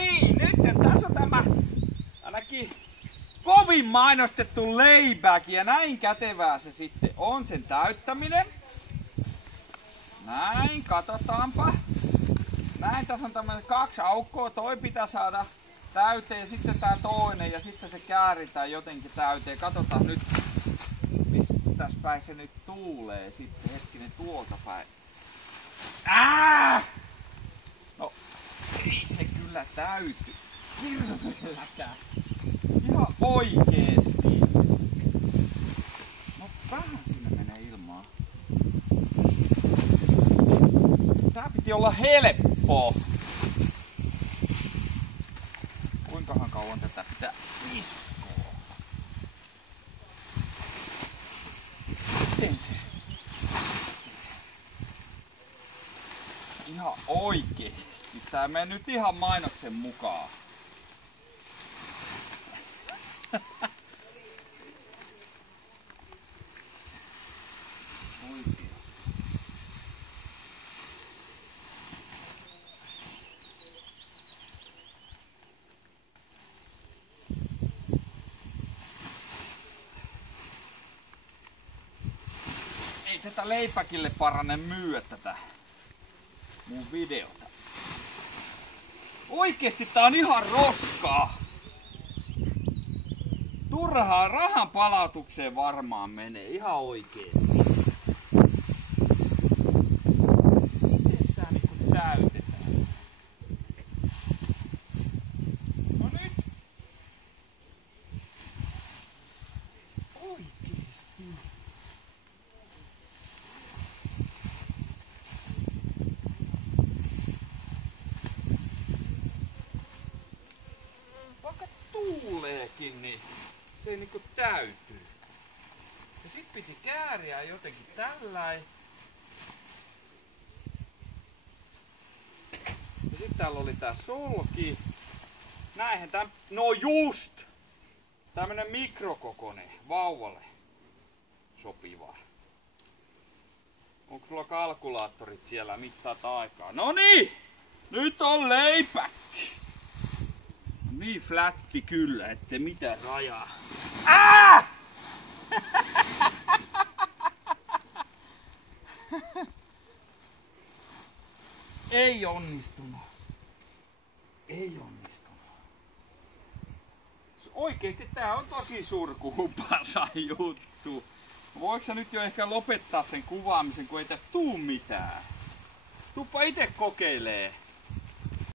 niin, nyt tässä on tämä ainakin kovin mainostettu layback ja näin kätevää se sitten on sen täyttäminen. Näin, katsotaanpa. Näin, tässä on tämmönen 2 aukkoa, toi pitää saada täyteen ja sitten tää toinen ja sitten se kääritään jotenkin täyteen. Katsotaan nyt, mistä päin se nyt tuulee sitten, hetkinen tuolta päin. No, ei se kyllä täyty. Hirveelläkään. Ihan oikeesti. No vähän sinne menee ilmaa. Tää piti olla helppoa. Kuinkahan kauan tätä pitää iskoa? Miten se? Ihan oikeesti. Tää menee nyt ihan mainoksen mukaan. Ei tätä leipäkille parane myyä tätä mun videota. Oikeesti tää on ihan roskaa. Turhaa rahan palautukseen varmaan menee ihan oikeesti. Miten tää niinku täytetään? No nyt! Oikeesti! Vaikka tuuleekin, niin se ei niinku täytyy. Ja sit piti kääriä jotenkin tälläin. Ja sit täällä oli tää solki. Näinhän tää, no just! Tämmönen mikrokokonen vauvalle sopiva. Onko sulla kalkulaattorit siellä, mittaat aikaa? No niin! Nyt on leipäkki! Niin flätti kyllä, ettei mitään rajaa. Ei onnistunut. Ei onnistunut. Oikeesti tää on tosi surkuhupansa juttu. Voiko sä nyt jo ehkä lopettaa sen kuvaamisen, kun ei tästä tuu mitään? Tuuppa ite kokeilee.